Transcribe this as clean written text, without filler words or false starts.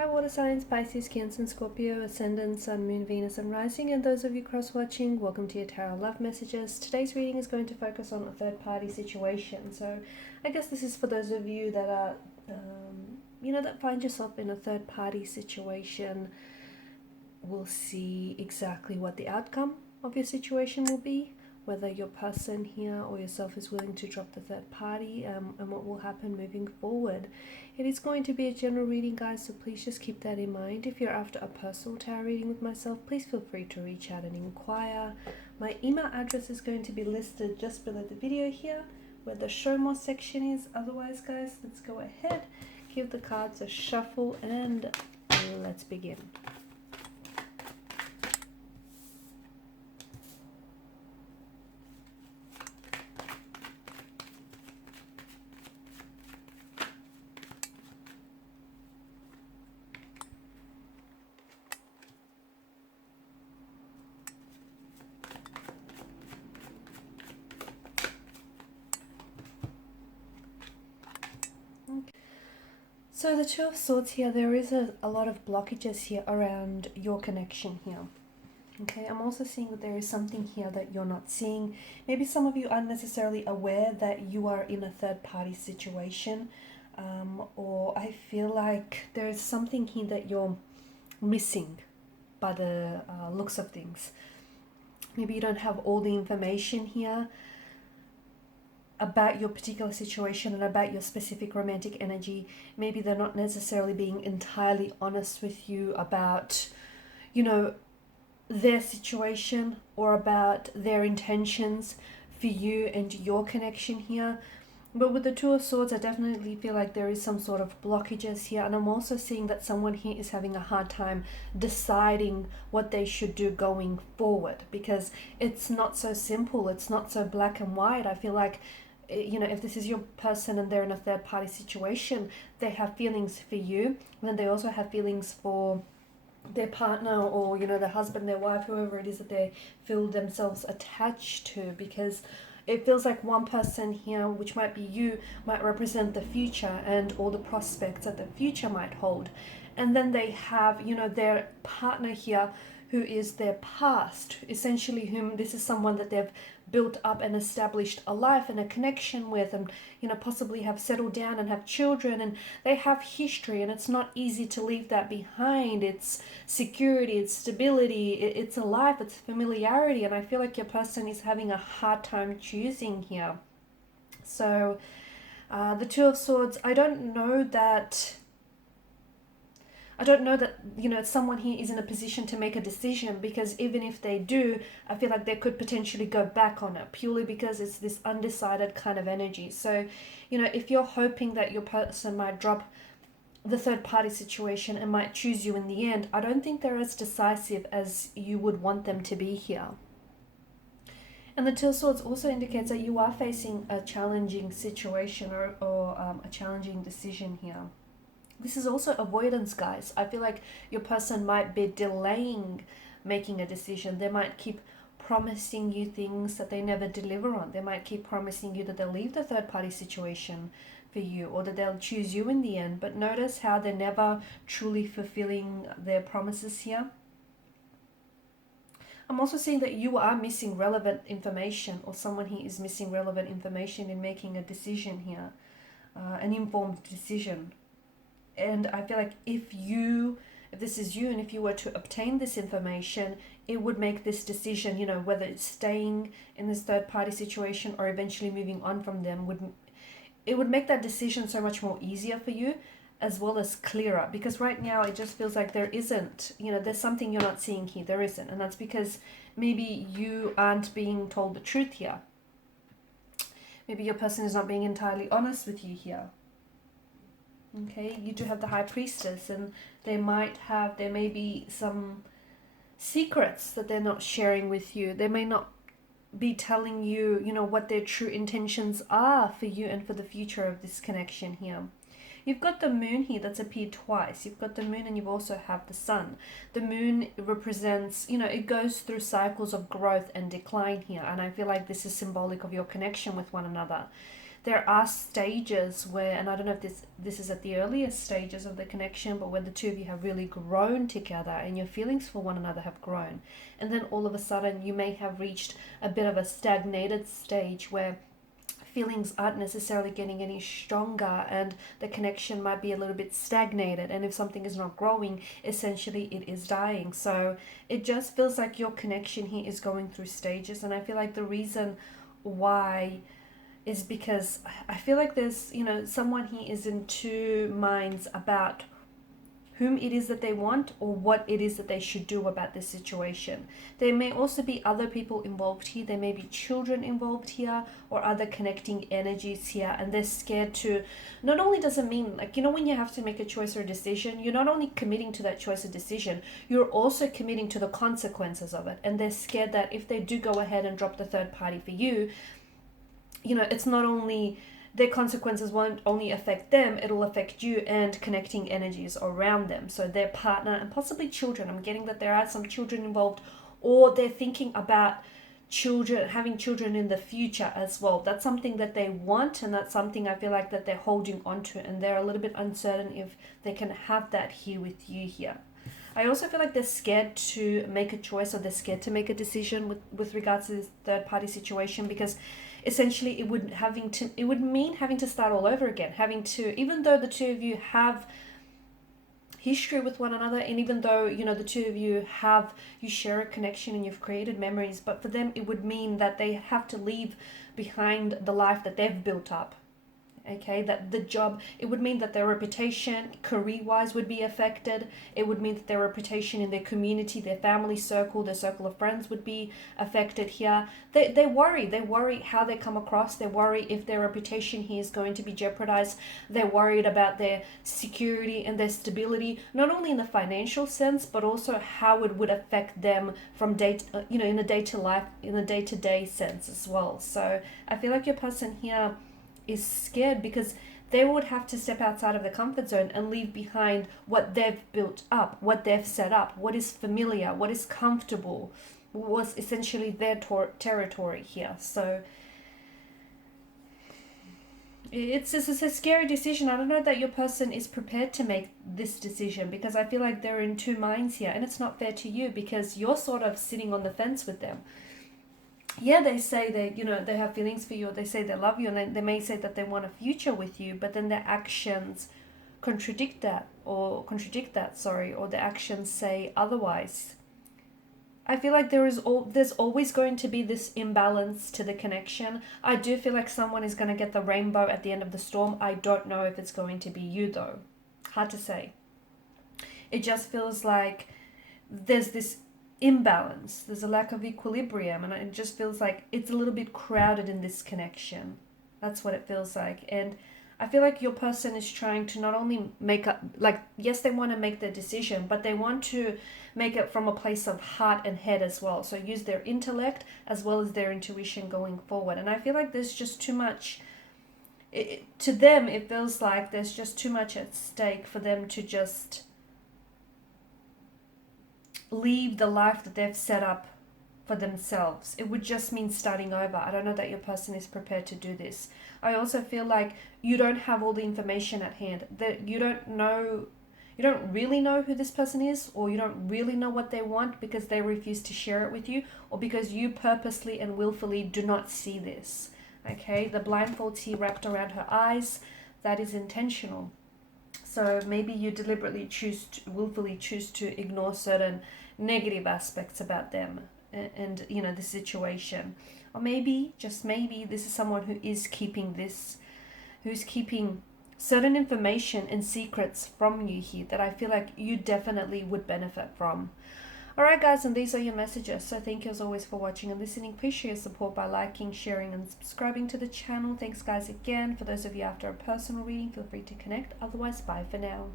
Hi water signs, Pisces, Cancer, Scorpio, Ascendant, Sun, Moon, Venus and Rising, and those of you cross-watching, welcome to your Tarot Love Messages. Today's reading is going to focus on a third-party situation. So I guess this is for those of you that are, that find yourself in a third-party situation. We'll see exactly what the outcome of your situation will be, whether your person here or yourself is willing to drop the third party, and what will happen moving forward. It is going to be a general reading, guys, so please just keep that in mind. If you're after a personal tarot reading with myself, please feel free to reach out and inquire. My email address is going to be listed just below the video here, where the show more section is. Otherwise, guys, let's go ahead, give the cards a shuffle, and let's begin. So the Two of Swords here, there is a lot of blockages here around your connection here. Okay, I'm also seeing that there is something here that you're not seeing. Maybe some of you aren't necessarily aware that you are in a third party situation. Or I feel like there is something here that you're missing by the looks of things. Maybe you don't have all the information here about your particular situation and about your specific romantic energy. Maybe they're not necessarily being entirely honest with you about, their situation or about their intentions for you and your connection here. But with the Two of Swords, I definitely feel like there is some sort of blockages here, and I'm also seeing that someone here is having a hard time deciding what they should do going forward, because it's not so simple, it's not so black and white. I feel like, if this is your person and they're in a third party situation, they have feelings for you, and then they also have feelings for their partner, or their husband, their wife, whoever it is that they feel themselves attached to, because it feels like one person here, which might be you, might represent the future and all the prospects that the future might hold, and then they have their partner here who is their past, essentially, whom this is someone that they've built up and established a life and a connection with, and possibly have settled down and have children, and they have history, and it's not easy to leave that behind. It's security, it's stability, it's a life, it's familiarity, and I feel like your person is having a hard time choosing here. So the Two of Swords, I don't know that someone here is in a position to make a decision, because even if they do, I feel like they could potentially go back on it, purely because it's this undecided kind of energy. So, if you're hoping that your person might drop the third party situation and might choose you in the end, I don't think they're as decisive as you would want them to be here. And the Two of Swords also indicates that you are facing a challenging situation or a challenging decision here. This is also avoidance, guys. I feel like your person might be delaying making a decision. They might keep promising you things that they never deliver on. They might keep promising you that they'll leave the third party situation for you, or that they'll choose you in the end. But notice how they're never truly fulfilling their promises here. I'm also seeing that you are missing relevant information, or someone here is missing relevant information in making a decision here, an informed decision. And I feel like if this is you, and if you were to obtain this information, it would make this decision, whether it's staying in this third party situation or eventually moving on from them, it would make that decision so much more easier for you, as well as clearer. Because right now it just feels like there isn't, there's something you're not seeing here. There isn't. And that's because maybe you aren't being told the truth here. Maybe your person is not being entirely honest with you here. Okay, you do have the High Priestess, and there may be some secrets that they're not sharing with you. They may not be telling you, what their true intentions are for you and for the future of this connection here. You've got the Moon here that's appeared twice. You've got the Moon, and you've also have the Sun. The Moon represents, it goes through cycles of growth and decline here, and I feel like this is symbolic of your connection with one another. there are stages where, and I don't know if this is at the earliest stages of the connection, but where the two of you have really grown together and your feelings for one another have grown. And then all of a sudden you may have reached a bit of a stagnated stage where feelings aren't necessarily getting any stronger and the connection might be a little bit stagnated, and if something is not growing, essentially it is dying. So it just feels like your connection here is going through stages, and I feel like the reason why is because I feel like there's, someone here is in two minds about whom it is that they want or what it is that they should do about this situation. There may also be other people involved here. There may be children involved here or other connecting energies here, and they're scared to, not only does it mean, like, when you have to make a choice or a decision, you're not only committing to that choice or decision, you're also committing to the consequences of it. And they're scared that if they do go ahead and drop the third party for you, it's not only their consequences won't only affect them, it'll affect you and connecting energies around them. So their partner and possibly children. I'm getting that there are some children involved, or they're thinking about having children in the future as well. That's something that they want, and that's something I feel like that they're holding on to, and they're a little bit uncertain if they can have that here with you here. I also feel like they're scared to make a choice, or they're scared to make a decision with regards to this third party situation, because essentially it would mean having to start all over again, even though the two of you have history with one another, and even though the two of you share a connection and you've created memories, but for them it would mean that they have to leave behind the life that they've built up. Okay, that the job, it would mean that their reputation career-wise would be affected. It would mean that their reputation in their community, their family circle, their circle of friends would be affected here. They worry how they come across. They worry if their reputation here is going to be jeopardized. They're worried about their security and their stability, not only in the financial sense, but also how it would affect them from in a day-to-day sense as well. So I feel like your person here is scared because they would have to step outside of the comfort zone and leave behind what they've built up, what they've set up, what is familiar, what is comfortable, was essentially their territory here. So it's a scary decision. I don't know that your person is prepared to make this decision, because I feel like they're in two minds here, and it's not fair to you because you're sort of sitting on the fence with them. Yeah, they say they have feelings for you, or they say they love you, and they may say that they want a future with you, but then their actions contradict that, or their actions say otherwise. I feel like there's always going to be this imbalance to the connection. I do feel like someone is going to get the rainbow at the end of the storm. I don't know if it's going to be you though. Hard to say. It just feels like there's this imbalance, there's a lack of equilibrium, and it just feels like it's a little bit crowded in this connection. That's what it feels like. And I feel like your person is trying to not only make up, like, yes, they want to make their decision, but they want to make it from a place of heart and head as well. So use their intellect as well as their intuition going forward. And I feel like there's just too much, to them it feels like there's just too much at stake for them to just leave the life that they've set up for themselves. It would just mean starting over. I don't know that your person is prepared to do this. I also feel like you don't have all the information at hand, that you don't really know who this person is, or you don't really know what they want because they refuse to share it with you, or because you purposely and willfully do not see this. Okay, the blindfolds here wrapped around her eyes, that is intentional. So maybe you deliberately willfully choose to ignore certain negative aspects about them and the situation. Or maybe, just maybe, this is someone who's keeping certain information and secrets from you here that I feel like you definitely would benefit from. Alright guys, and these are your messages. So thank you as always for watching and listening. Please show your support by liking, sharing and subscribing to the channel. Thanks guys again. For those of you after a personal reading, feel free to connect. Otherwise, bye for now.